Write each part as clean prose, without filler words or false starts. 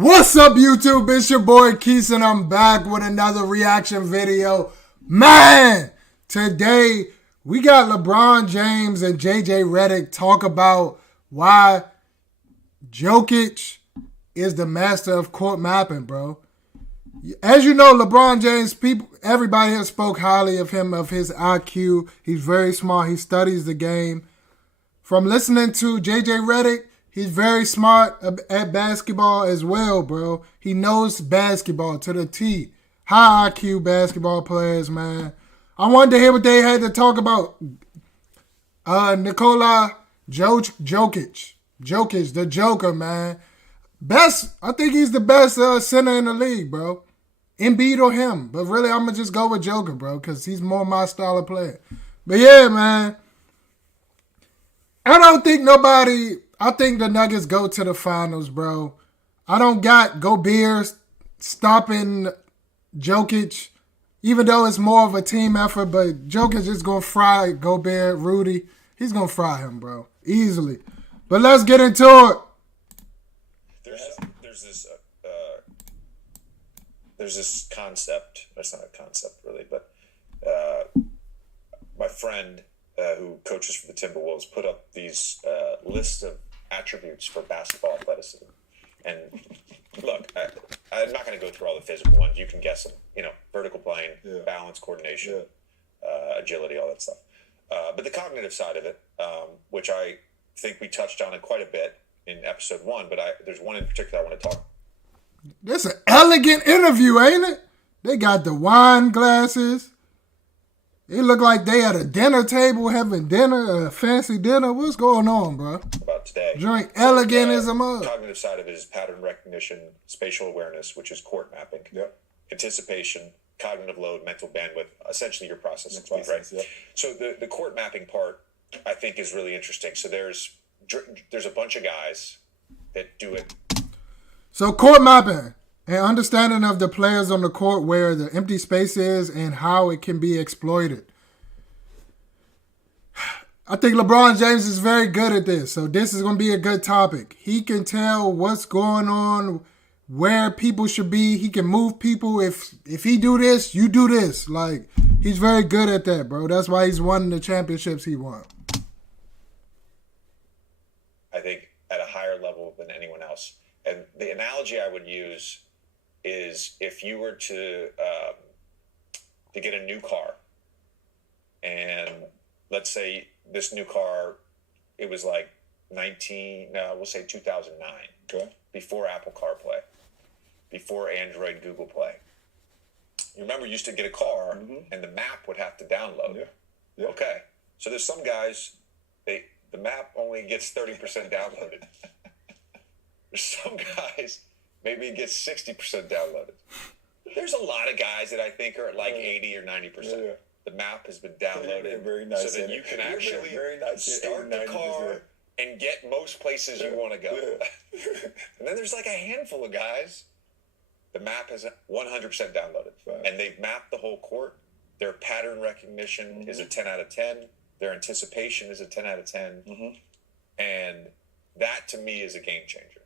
What's up, YouTube? It's your boy Keith, and I'm back with another reaction video. Man, today we got LeBron James and JJ Redick talk about why Jokic is the master of court mapping, bro. As you know, LeBron James, everybody has spoke highly of him, of his IQ. He's very smart. He studies the game. From listening to JJ Redick, he's very smart at basketball as well, bro. He knows basketball to the T. High IQ basketball players, man. I wanted to hear what they had to talk about. Nikola Jokic. Jokic, the Joker, man. I think he's the best center in the league, bro. Embiid or him. But really, I'm going to just go with Joker, bro, because he's more my style of player. But yeah, man. I think the Nuggets go to the finals, bro. I don't got Gobert stopping Jokic, even though it's more of a team effort, but Jokic is going to fry Gobert, Rudy. He's going to fry him, bro, easily. But let's get into it. There's this concept. That's not a concept, really, but my friend who coaches for the Timberwolves put up these lists of attributes for basketball athleticism. And look, I'm not going to go through all the physical ones. You can guess them. Vertical plane, balance, coordination, agility, all that stuff. But the cognitive side of it, which I think we touched on it quite a bit in episode 1, but there's one in particular I want to talk. This an elegant interview, ain't it? They got the wine glasses. It look like they at a dinner table having dinner, a fancy dinner. What's going on, bro? About today. Drink elegant as a mug. The cognitive side of it is pattern recognition, spatial awareness, which is court mapping. Yep. Anticipation, cognitive load, mental bandwidth, essentially your processing speed, right? Yep. So the court mapping part, I think, is really interesting. So there's a bunch of guys that do it. So court mapping, an understanding of the players on the court, where the empty space is and how it can be exploited. I think LeBron James is very good at this, so this is going to be a good topic. He can tell what's going on, where people should be. He can move people. If he do this, you do this. Like, he's very good at that, bro. That's why he's won the championships he won. I think at a higher level than anyone else. And the analogy I would use is if you were to get a new car, and let's say this new car, it was like 2009, Okay. before Apple CarPlay, before Android Google Play. You remember you used to get a car, and the map would have to download. Yeah. Okay, so there's some guys, the map only gets 30% downloaded. There's some guys, maybe it gets 60% downloaded. There's a lot of guys that I think are at like 80 or 90%. Yeah. The map has been downloaded Very nice, so that you can actually start the car and get most places you want to go. Yeah. And then there's like a handful of guys, the map has 100% downloaded. Right. And they've mapped the whole court. Their pattern recognition is a 10 out of 10. Their anticipation is a 10 out of 10. And that, to me, is a game changer.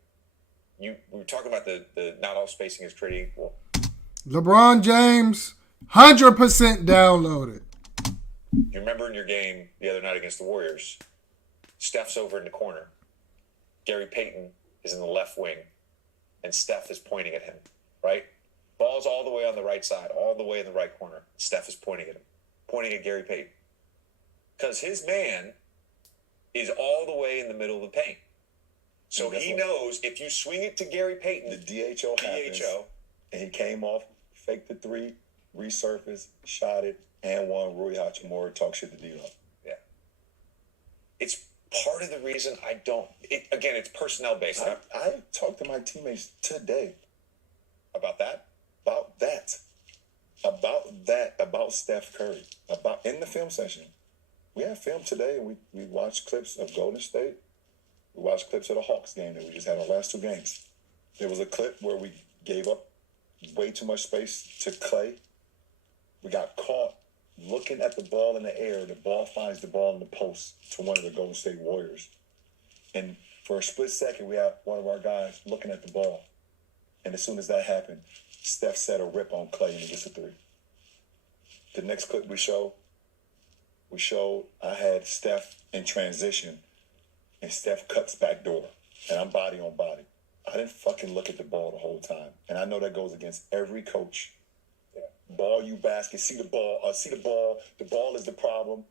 We were talking about the not all spacing is created equal. LeBron James, 100% downloaded. You remember in your game the other night against the Warriors, Steph's over in the corner. Gary Payton is in the left wing, and Steph is pointing at him, right? Ball's all the way on the right side, all the way in the right corner. Steph is pointing at him, pointing at Gary Payton. Because his man is all the way in the middle of the paint. So he knows if you swing it to Gary Payton, the DHO happens, and he came off, faked the three, resurfaced, shot it, and won. Rui Hachimura talk shit to D-Lo. Yeah. It's part of the reason I don't. Again, it's personnel based. I talked to my teammates today about that. About Steph Curry. In the film session. We had film today, and we watched clips of Golden State. We watched clips of the Hawks game that we just had our last 2 games. There was a clip where we gave up way too much space to Clay. We got caught looking at the ball in the air. The ball finds the ball in the post to one of the Golden State Warriors. And for a split second, we had one of our guys looking at the ball. And as soon as that happened, Steph set a rip on Clay and he gets a three. The next clip we showed I had Steph in transition and Steph cuts back door. And I'm body on body. I didn't fucking look at the ball the whole time. And I know that goes against every coach. Yeah. Ball, you basket, see the ball. The ball is the problem.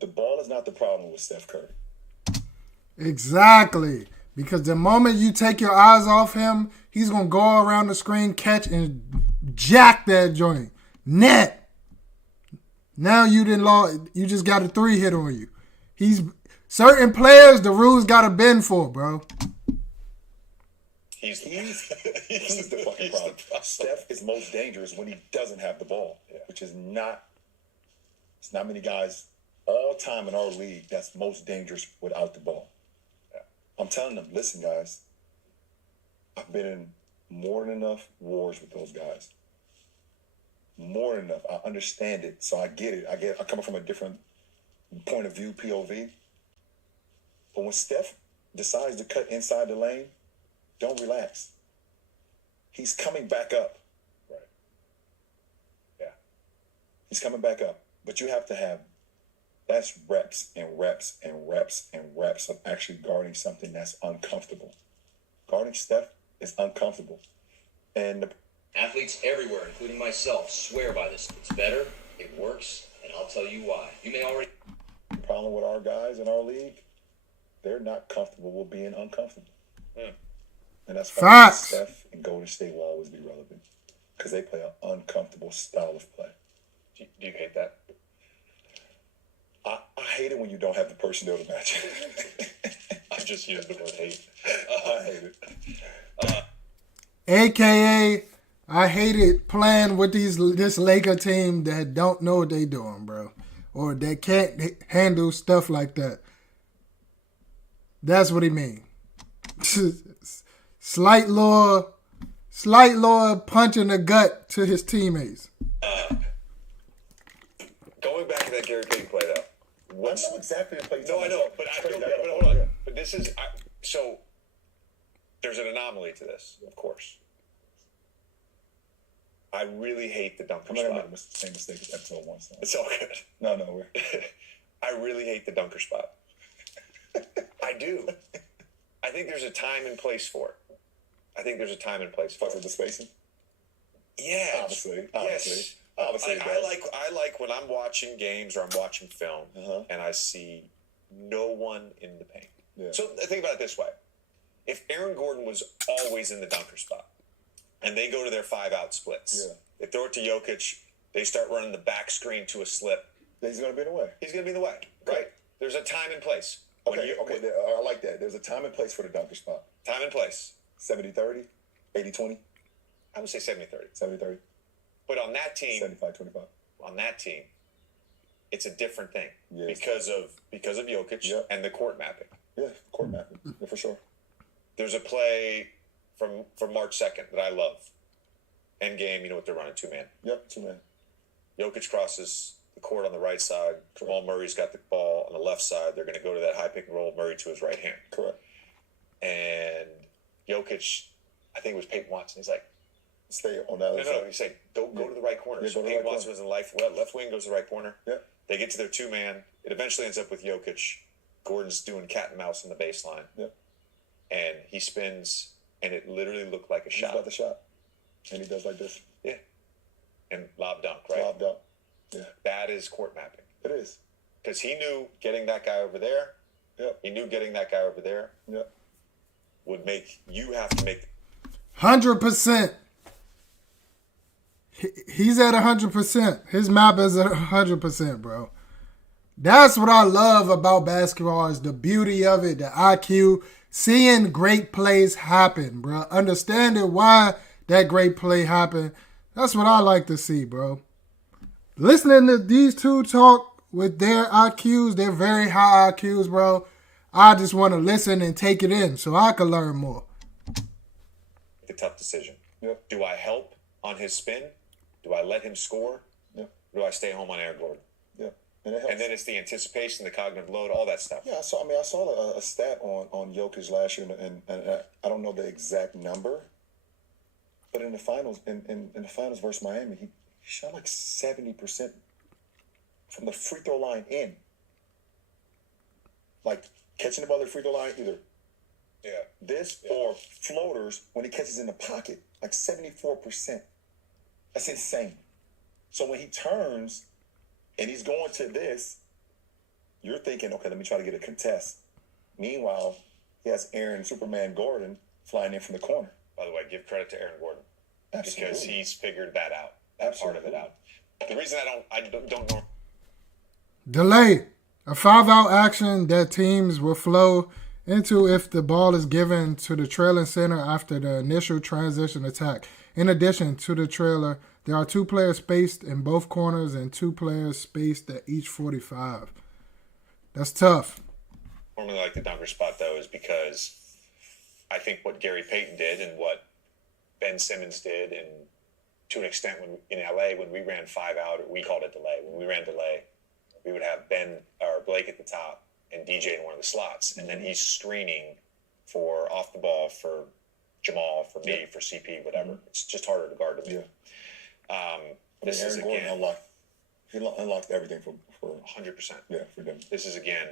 The ball is not the problem with Steph Curry. Exactly. Because the moment you take your eyes off him, he's going to go around the screen, catch, and jack that joint. Net. Now you just got a 3 hit on you. Certain players, the rules got to bend for, bro. He's the fucking problem. Steph is most dangerous when he doesn't have the ball, which is not. It's not many guys all time in our league that's most dangerous without the ball. Yeah. I'm telling them, listen, guys. I've been in more than enough wars with those guys. More than enough. I understand it, so I get it. I come from a different point of view, POV. But when Steph decides to cut inside the lane, don't relax. He's coming back up. Right. Yeah. He's coming back up. But you have to have, that's reps and reps and reps and reps of actually guarding something that's uncomfortable. Guarding Steph is uncomfortable. And athletes everywhere, including myself, swear by this. It's better, it works, and I'll tell you why. You may already... The problem with our guys in our league, they're not comfortable with being uncomfortable. And that's why Steph and Golden State will always be relevant. Because they play an uncomfortable style of play. Do you hate that? I hate it when you don't have the personnel to match it. I just used the word hate. I hate it. AKA, I hated playing with this Laker team that don't know what they doing, bro. Or that can't handle stuff like that. That's what he mean. Slight little punch in the gut to his teammates. Going back to that Gary Payton play, though. I know exactly the play. No, I know, but hold on. But this is so. There's an anomaly to this, of course. I really hate the dunker spot. I'm not going to make the same mistake as episode 1. So. It's all good. No. I really hate the dunker spot. I do. I think there's a time and place for it. Fuck with the spacing? Yeah. Obviously. Yes. Obviously. I like when I'm watching games or I'm watching film and I see no one in the paint. Yeah. So think about it this way. If Aaron Gordon was always in the dunker spot and they go to their 5-out splits, they throw it to Jokic, they start running the back screen to a slip. He's going to be in the way. He's going to be in the way, right? There's a time and place. Okay, I like that. There's a time and place for the dunker spot. Time and place. 70-30, 80-20. I would say 70-30. 70-30. But on that team, 75-25. On that team, it's a different thing yes. because of Jokic and the court mapping. Yeah, court mapping. Yeah, for sure. There's a play from March 2nd that I love. End game, you know what they're running, 2-man. Yep, 2-man. Jokic crosses the court on the right side. Jamal Murray's got the ball on the left side. They're going to go to that high pick and roll. Murray to his right hand. Correct. And Jokic, I think it was Peyton Watson. He's like, stay on that other side. No, he said, go to the right corner. So Peyton Watson was in the left wing, goes to the right corner. Yeah. They get to their 2-man. It eventually ends up with Jokic. Gordon's doing cat and mouse in the baseline. Yeah. And he spins, and it literally looked like a shot. He's about the shot. And he does like this. Yeah. And lob dunk, right? Lob dunk. Yeah. That is court mapping. It is. Because he knew getting that guy over there. Yeah. He knew getting that guy over there. Yeah. Would make you have to make 100%. He's at 100%. His map is at 100%, bro. That's what I love about basketball is the beauty of it, the IQ, seeing great plays happen, bro. Understanding why that great play happened. That's what I like to see, bro. Listening to these two talk with their IQs, they're very high IQs, bro. I just want to listen and take it in so I can learn more. a tough decision. Yep. Do I help on his spin? Do I let him score? Yep. Or do I stay home on Aaron Gordon? Yep. And it helps. And then it's the anticipation, the cognitive load, all that stuff. Yeah, I saw a stat on Jokic last year, and I don't know the exact number, but in the finals, in the finals versus Miami, he shot like 70% from the free throw line in. Like catching the ball at the free throw line, either or floaters when he catches in the pocket, like 74%. That's insane. So when he turns and he's going to this, you're thinking, okay, let me try to get a contest. Meanwhile, he has Aaron Superman Gordon flying in from the corner. By the way, give credit to Aaron Gordon. Absolutely. Because he's figured that out, that part of it out. The reason I don't know. Delay. A 5-out action that teams will flow into if the ball is given to the trailing center after the initial transition attack. In addition to the trailer, there are 2 players spaced in both corners and 2 players spaced at each 45. That's tough. Normally like the dunker spot, though, is because I think what Gary Payton did and what Ben Simmons did, and to an extent when in LA, when we ran 5-out, we called it delay. When we ran delay, we would have Ben or Blake at the top and DJ in one of the slots. And then he's screening for off the ball for Jamal, for me, for CP, whatever. Mm-hmm. It's just harder to guard to me. Yeah. This is Aaron again Gordon unlocked everything for 100%. Yeah, for them. This is again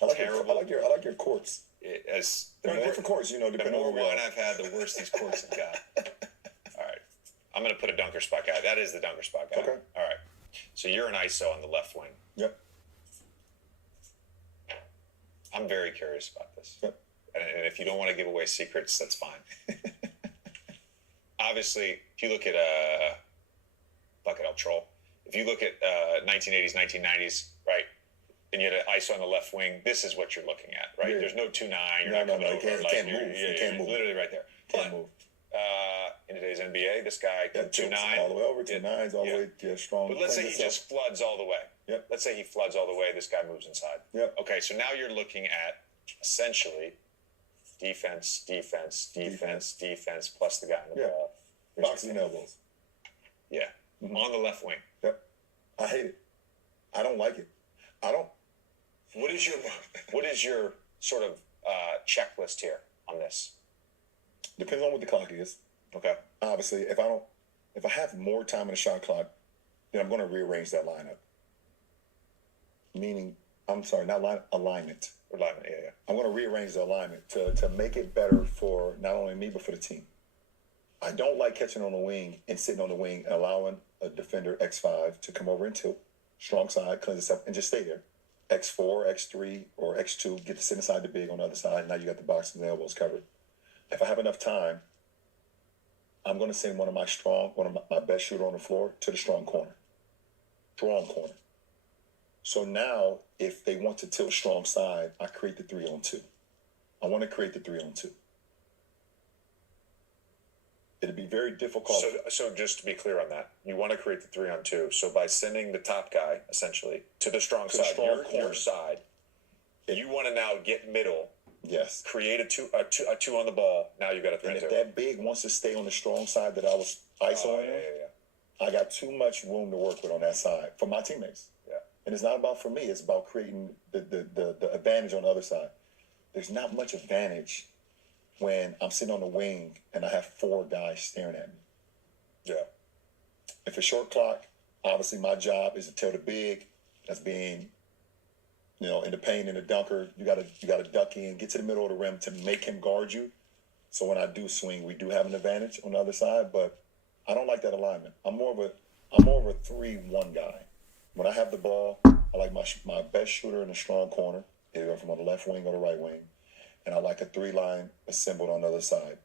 terrible. I like your courts. As the more, different courts, depending the more on wine I've had, the worse these courts have got. All right, I'm going to put a dunker spot guy. That is the dunker spot guy. Okay. All right. So you're an ISO on the left wing. Yep. I'm very curious about this. Yep. And if you don't want to give away secrets, that's fine. Obviously, if you look at Bucket, I'll troll. If you look at 1980s, 1990s, right, and you had an ISO on the left wing, this is what you're looking at, right? Yeah. There's no 2-9. You're No, not coming over. Can't move. You can't move. Literally right there. Can't move. In today's NBA, this guy can 2-9. All the way over, 2-9s, all the way strong. But let's say he just floods all the way. Yep. Let's say he floods all the way. This guy moves inside. Yep. Okay, so now you're looking at essentially defense, plus the guy on the ball. Boxing and elbows. Yeah. Mm-hmm. On the left wing. Yep. I hate it. I don't like it. I don't. What is your sort of checklist here on this? Depends on what the clock is. Okay. Obviously, if I have more time in the shot clock, then I'm going to rearrange that lineup. Meaning, I'm sorry, not alignment. Alignment, yeah. I'm going to rearrange the alignment to make it better for not only me, but for the team. I don't like catching on the wing and sitting on the wing and allowing a defender X5 to come over and tilt, strong side, cleanse itself, and just stay there. X4, X3, or X2, get to sit inside the big on the other side. Now you got the box and the elbows covered. If I have enough time, I'm going to send one of my best shooter on the floor to the strong corner. So now, if they want to tilt strong side, I create the 3-on-2. I want to create the 3-on-2. It'd be very difficult. So just to be clear on that, you want to create the 3-on-2. So by sending the top guy, essentially, to the strong side, your side, you want to now get middle. Yes. Create a two on the ball. Now you got a 3-2. And if that big wants to stay on the strong side that I was ISOing, I got too much room to work with on that side for my teammates. Yeah. And it's not about for me. It's about creating the advantage on the other side. There's not much advantage when I'm sitting on the wing and I have 4 guys staring at me. Yeah. If it's short clock, obviously my job is to tell the big that's being, in the paint in the dunker, you gotta duck in, get to the middle of the rim to make him guard you. So when I do swing, we do have an advantage on the other side, but I don't like that alignment. I'm more of a 3-1 guy. When I have the ball, I like my best shooter in the strong corner, either from on the left wing or the right wing. And I like a 3-line assembled on the other side.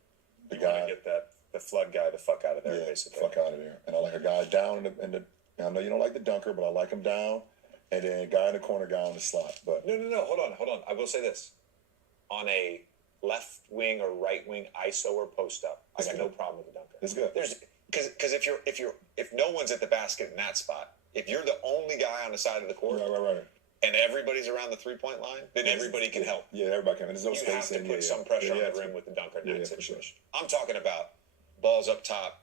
You want to get the flood guy the fuck out of there, basically. Fuck out of there. And I like a guy down in the I know you don't like the dunker, but I like him down. And then a guy in the corner, guy on the slot. But No. Hold on. I will say this. On a left wing or right wing ISO or post up, I got no problem with the dunker. It's good. Because if no one's at the basket in that spot, if you're the only guy on the side of the court, right. and everybody's around the 3-point line, then everybody can help. Yeah, everybody can. There's no you space. You have to put some pressure on the rim with the dunker in that situation. I'm talking about balls up top,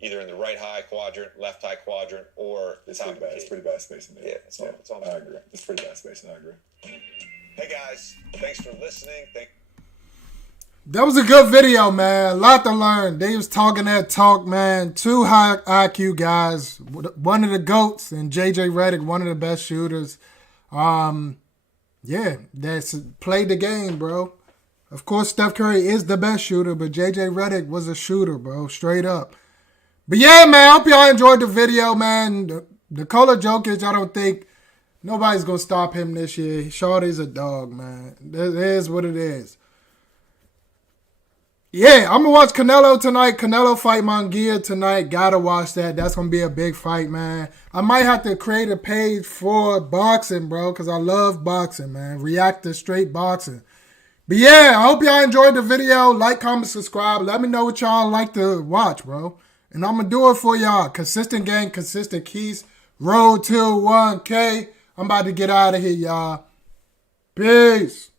either in the right high quadrant, left high quadrant, or the It's top pretty of the bad. It's key. pretty bad spacing there. Yeah, it's all I agree. It's pretty bad spacing. I agree. Hey guys, thanks for listening. That was a good video, man. A lot to learn. They was talking that talk, man. Two high IQ guys. One of the GOATs and JJ Redick, one of the best shooters. Yeah, that's played the game, bro. Of course, Steph Curry is the best shooter, but JJ Redick was a shooter, bro. Straight up. But yeah, man, I hope y'all enjoyed the video, man. Nikola Jokic, I don't think nobody's going to stop him this year. Shorty's a dog, man. It is what it is. Yeah, I'm going to watch Canelo tonight. Canelo fight Munguia tonight. Gotta watch that. That's going to be a big fight, man. I might have to create a page for boxing, bro, because I love boxing, man. React to straight boxing. But yeah, I hope y'all enjoyed the video. Like, comment, subscribe. Let me know what y'all like to watch, bro. And I'm going to do it for y'all. Consistent game, consistent keys. Road to 1K. I'm about to get out of here, y'all. Peace.